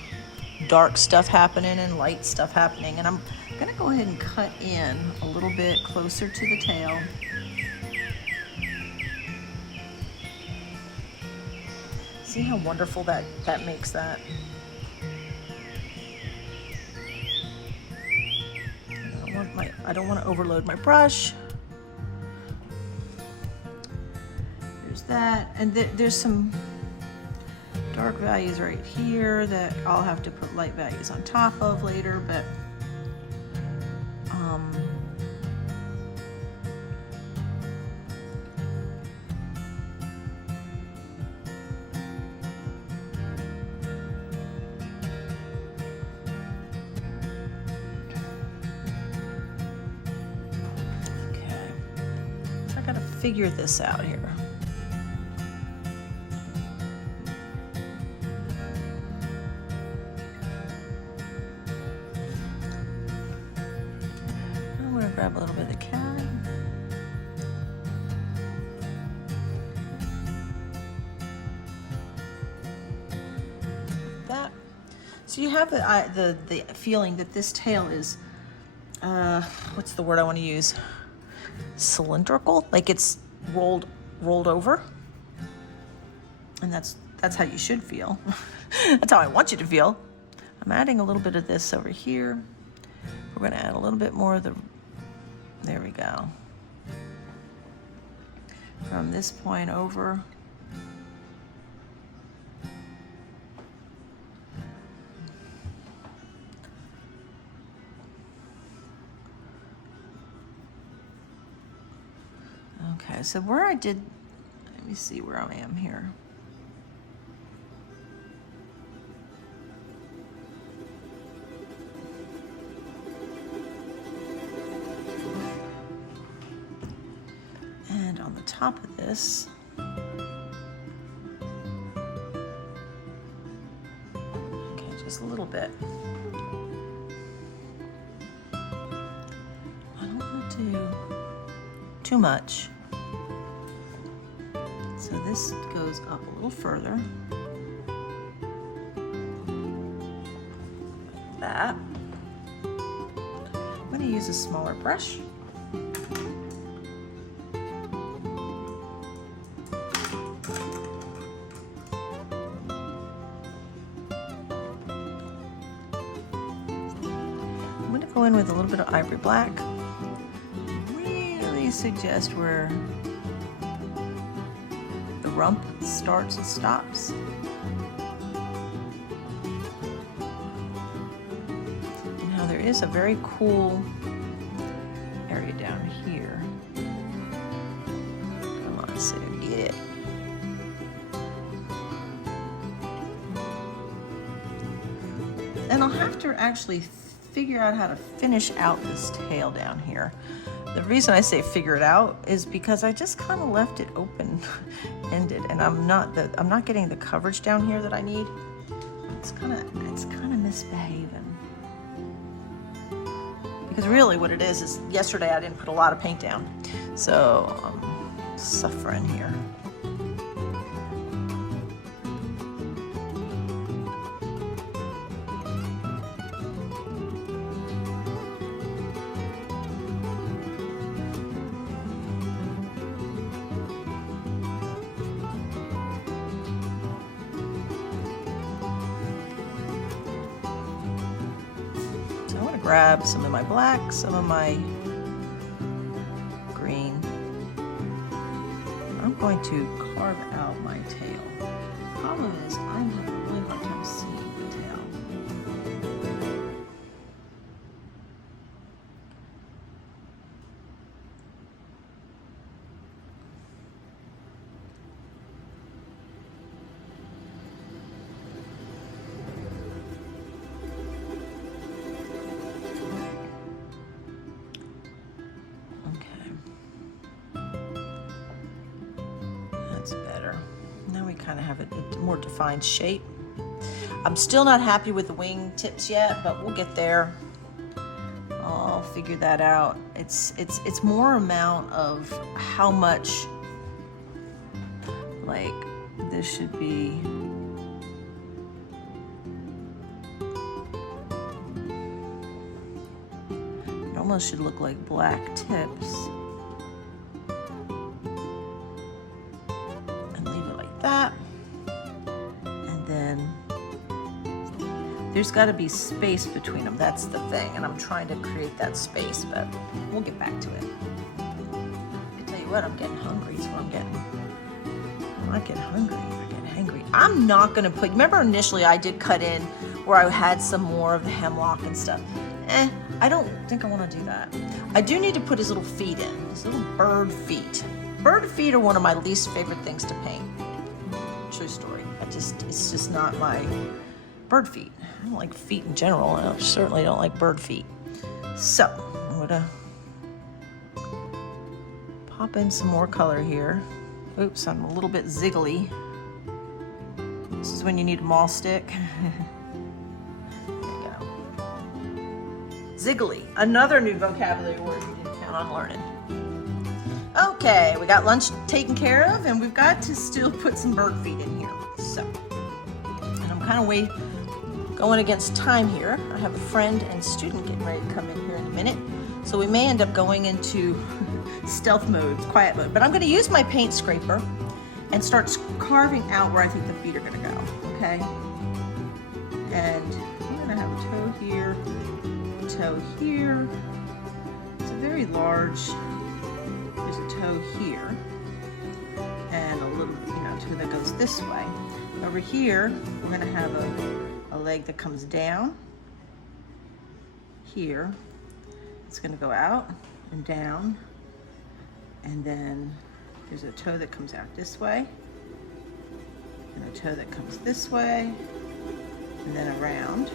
dark stuff happening and light stuff happening, and I'm going to go ahead and cut in a little bit closer to the tail. See how wonderful that makes that? I don't want to overload my brush. There's that, and there's some dark values right here that I'll have to put light values on top of later, but figure this out here. I'm going to grab a little bit of the cat. That. So you have the feeling that this tail is, what's the word I want to use? Cylindrical, like it's rolled over, and that's that's how you should feel. That's how I want you to feel. I'm adding a little bit of this over here. We're gonna add a little bit more of the, there we go. From this point over. Okay, so where I did, let me see where I am here. And on the top of this, okay, just a little bit. I don't want to do too much. So this goes up a little further. Like that. I'm going to use a smaller brush. I'm going to go in with a little bit of ivory black. Really suggest where the rump starts and stops. Now there is a very cool area down here. Come on, Sue, get it. And I'll have to actually figure out how to finish out this tail down here. The reason I say figure it out is because I just kind of left it open-ended, and I'm not getting the coverage down here that I need. It's kind of misbehaving. Because really what it is yesterday I didn't put a lot of paint down, so I'm suffering here. Grab some of my black, some of my green. I'm going to carve out my tail. Problem is, I'm having a really hard time seeing the tail. Better. Now we kind of have a more defined shape. I'm still not happy with the wing tips yet, but we'll get there. I'll figure that out. It's more amount of how much, like this should be. It almost should look like black tips. That, and then there's got to be space between them. That's the thing, and I'm trying to create that space, but we'll get back to it. I tell you what, I'm getting hungry. Is what I'm getting. I'm not getting hungry. I'm getting hangry. I'm not gonna put. Remember, initially I did cut in where I had some more of the hemlock and stuff. I don't think I want to do that. I do need to put his little feet in. His little bird feet. Bird feet are one of my least favorite things to paint. True story. It's just not my bird feet. I don't like feet in general. I certainly don't like bird feet. So I'm gonna pop in some more color here. Oops, I'm a little bit ziggly. This is when you need a maul stick. There you go. Ziggly, another new vocabulary word we didn't count on learning. Okay, we got lunch taken care of, and we've got to still put some bird feet in here. So, and I'm kind of going against time here. I have a friend and student getting ready to come in here in a minute, so we may end up going into stealth mode, quiet mode. But I'm going to use my paint scraper, and start carving out where I think the feet are gonna go, okay? And I'm gonna have a toe here, a toe here. It's a very large, there's a toe here, and a little, toe that goes this way. Over here, we're gonna have a leg that comes down here. It's gonna go out and down, and then there's a toe that comes out this way, and a toe that comes this way, and then around,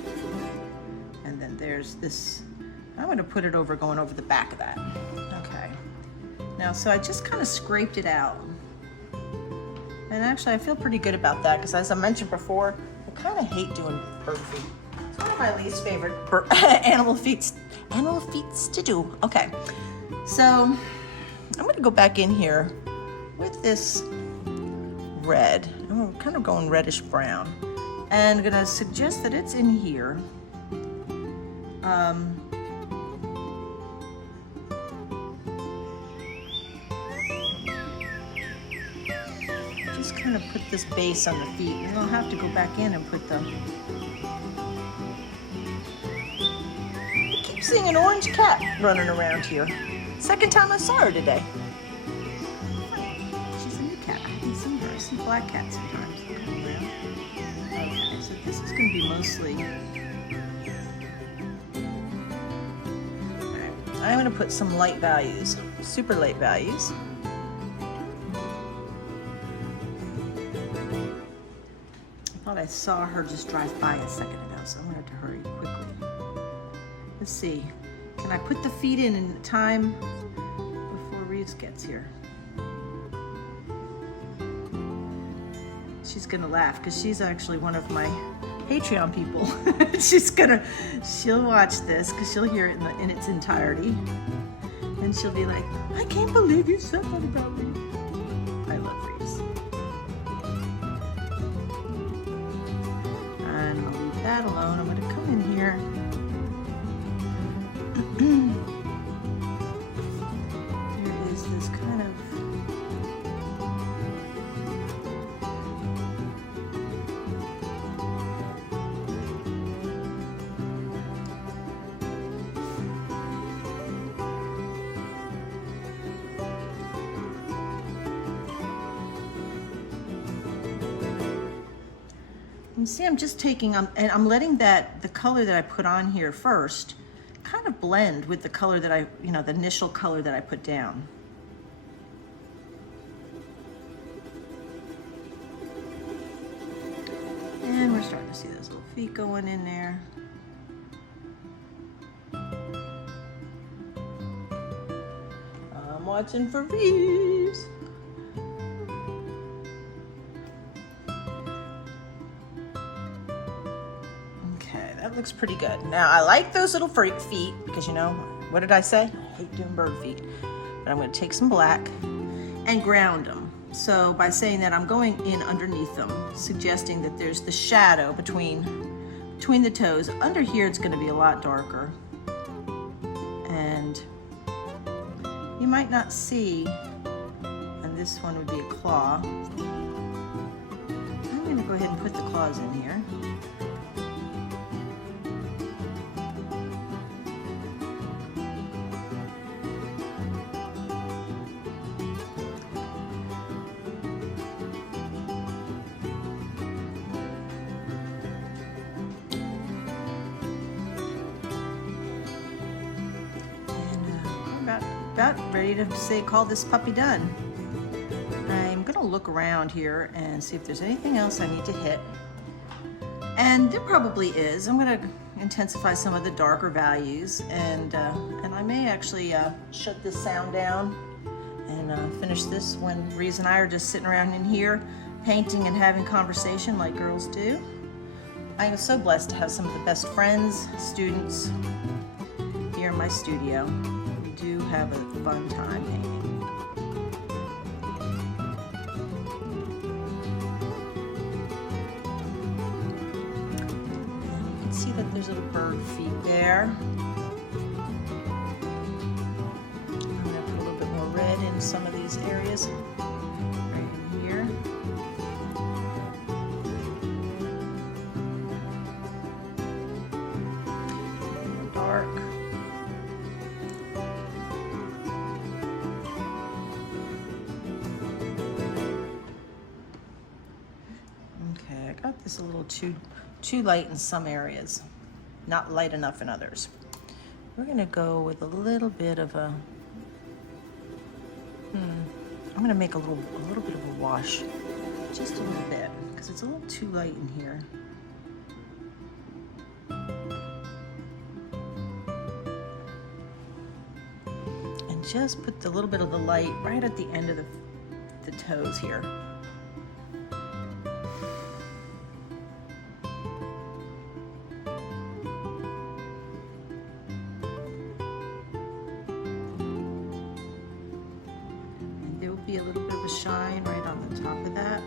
and then there's this. I'm gonna put it over, going over the back of that. Okay. Now, so I just kind of scraped it out. And actually, I feel pretty good about that because, as I mentioned before, I kind of hate doing bird feet. It's one of my least favorite animal feet to do. Okay, so I'm gonna go back in here with this red. I'm kind of going reddish brown, and I'm gonna suggest that it's in here. Just kind of put this base on the feet, and I'll have to go back in and put the. I keep seeing an orange cat running around here. Second time I saw her today. She's a new cat. I haven't seen her. I see black cats sometimes coming around. Okay, so this is going to be mostly. Alright, I'm going to put some light values, super light values. I saw her just drive by a second ago, so I'm gonna have to hurry quickly. Let's see. Can I put the feet in time before Reeves gets here? She's gonna laugh because she's actually one of my Patreon people. She'll watch this because she'll hear it in its entirety, and she'll be like, "I can't believe you said that about me." I love Reeves. And I'll leave that alone. I'm going to come in here. There is this kind of you see, I'm just taking, and I'm letting the color that I put on here first kind of blend with the color that the initial color that I put down. And we're starting to see those little feet going in there. I'm watching for Reeves. That looks pretty good. Now, I like those little feet because, what did I say? I hate doing bird feet. But I'm going to take some black and ground them. So by saying that, I'm going in underneath them, suggesting that there's the shadow between the toes. Under here, it's going to be a lot darker. And you might not see, and this one would be a claw. I'm going to go ahead and put the claws in here. About ready to call this puppy done. I'm gonna look around here and see if there's anything else I need to hit. And there probably is. I'm gonna intensify some of the darker values, and I may actually shut this sound down and finish this when Reeves and I are just sitting around in here painting and having conversation like girls do. I am so blessed to have some of the best friends, students here in my studio. We do have a fun time painting. And you can see that there's little bird feet there. I'm going to put a little bit more red in some of these areas, right in here. It's a little too light in some areas, not light enough in others. We're gonna go with a little bit of a, I'm gonna make a little bit of a wash, just a little bit, because it's a little too light in here. And just put a little bit of the light right at the end of the toes here. Be a little bit of a shine right on the top of that.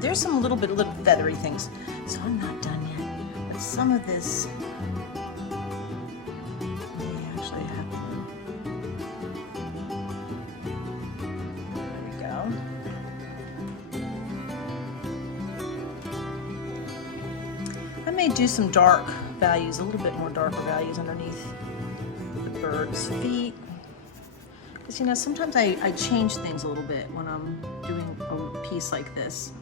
There's some little feathery things, so I'm not done yet. But some of this do some dark values, a little bit more darker values underneath the bird's feet. Because, you know, sometimes I change things a little bit when I'm doing a piece like this.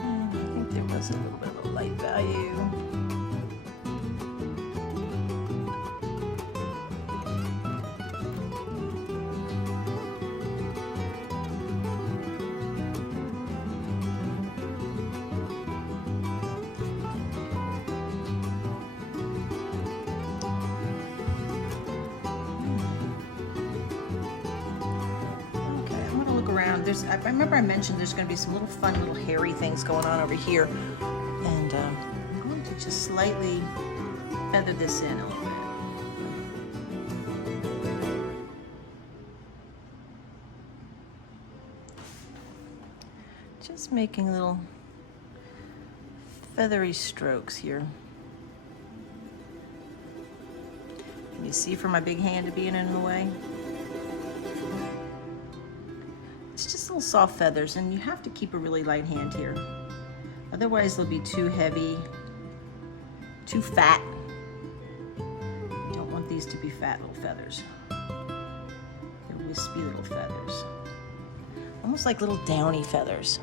And I think there was a little bit of a light value. I remember I mentioned there's going to be some little fun little hairy things going on over here, and I'm going to just slightly feather this in a little bit. Just making little feathery strokes here. Can you see from my big hand being in the way? It's just little soft feathers, and you have to keep a really light hand here. Otherwise they'll be too heavy, too fat. You don't want these to be fat little feathers. They're wispy little feathers. Almost like little downy feathers.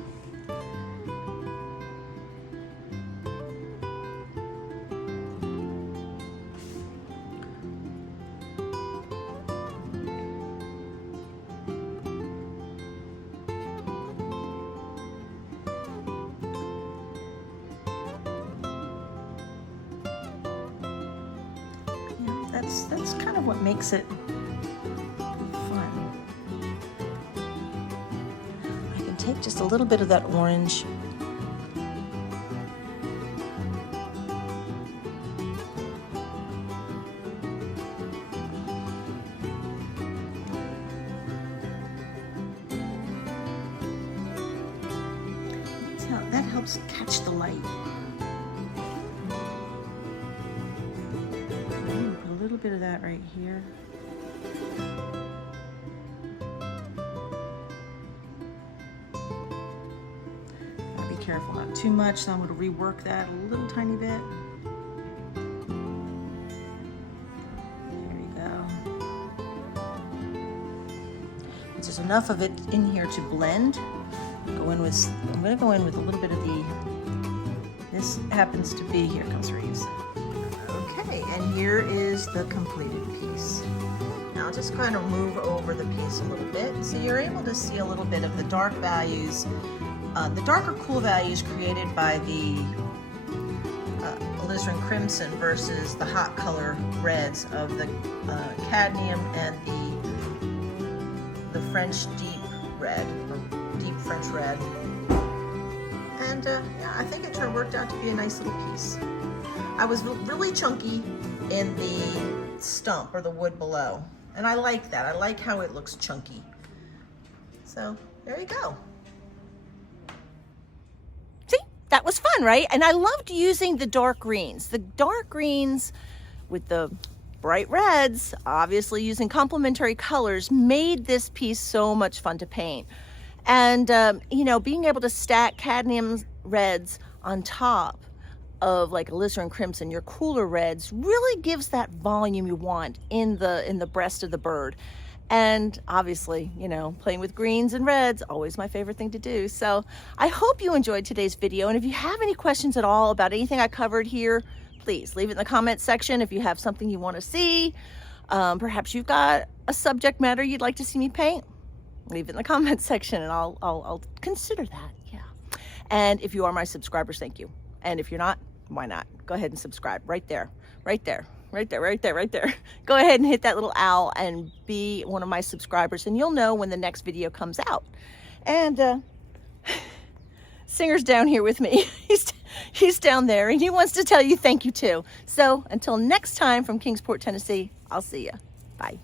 That's kind of what makes it fun. I can take just a little bit of that orange . That helps catch the light. Bit of that right here. Gotta be careful, not too much, so I'm going to rework that a little tiny bit. There we go. There's enough of it in here to blend. I'm going to go in with a little bit of this happens to be, here comes Reeves. And here is the completed piece. Now I'll just kind of move over the piece a little bit so you're able to see a little bit of the dark values, the darker cool values created by the alizarin crimson versus the hot color reds of the cadmium and the French deep red, or deep French red. And yeah, I think it worked out to be a nice little piece. I was really chunky in the stump or the wood below, and I like that. I like how it looks chunky. So there you go. that was fun, right? And I loved using the dark greens. The dark greens with the bright reds, obviously using complementary colors, made this piece so much fun to paint. And, you know, being able to stack cadmium reds on top of like alizarin crimson, your cooler reds, really gives that volume you want in the breast of the bird. And obviously, you know, playing with greens and reds, always my favorite thing to do. So I hope you enjoyed today's video. And if you have any questions at all about anything I covered here, please leave it in the comments section. If you have something you want to see, perhaps you've got a subject matter you'd like to see me paint, leave it in the comments section and I'll consider that. Yeah. And if you are my subscribers, thank you. And if you're not, why not? Go ahead and subscribe right there, right there. Right there, right there, right there. Go ahead and hit that little owl and be one of my subscribers, and you'll know when the next video comes out. And Singer's down here with me. He's down there, and he wants to tell you thank you too. So until next time from Kingsport, Tennessee, I'll see you. Bye.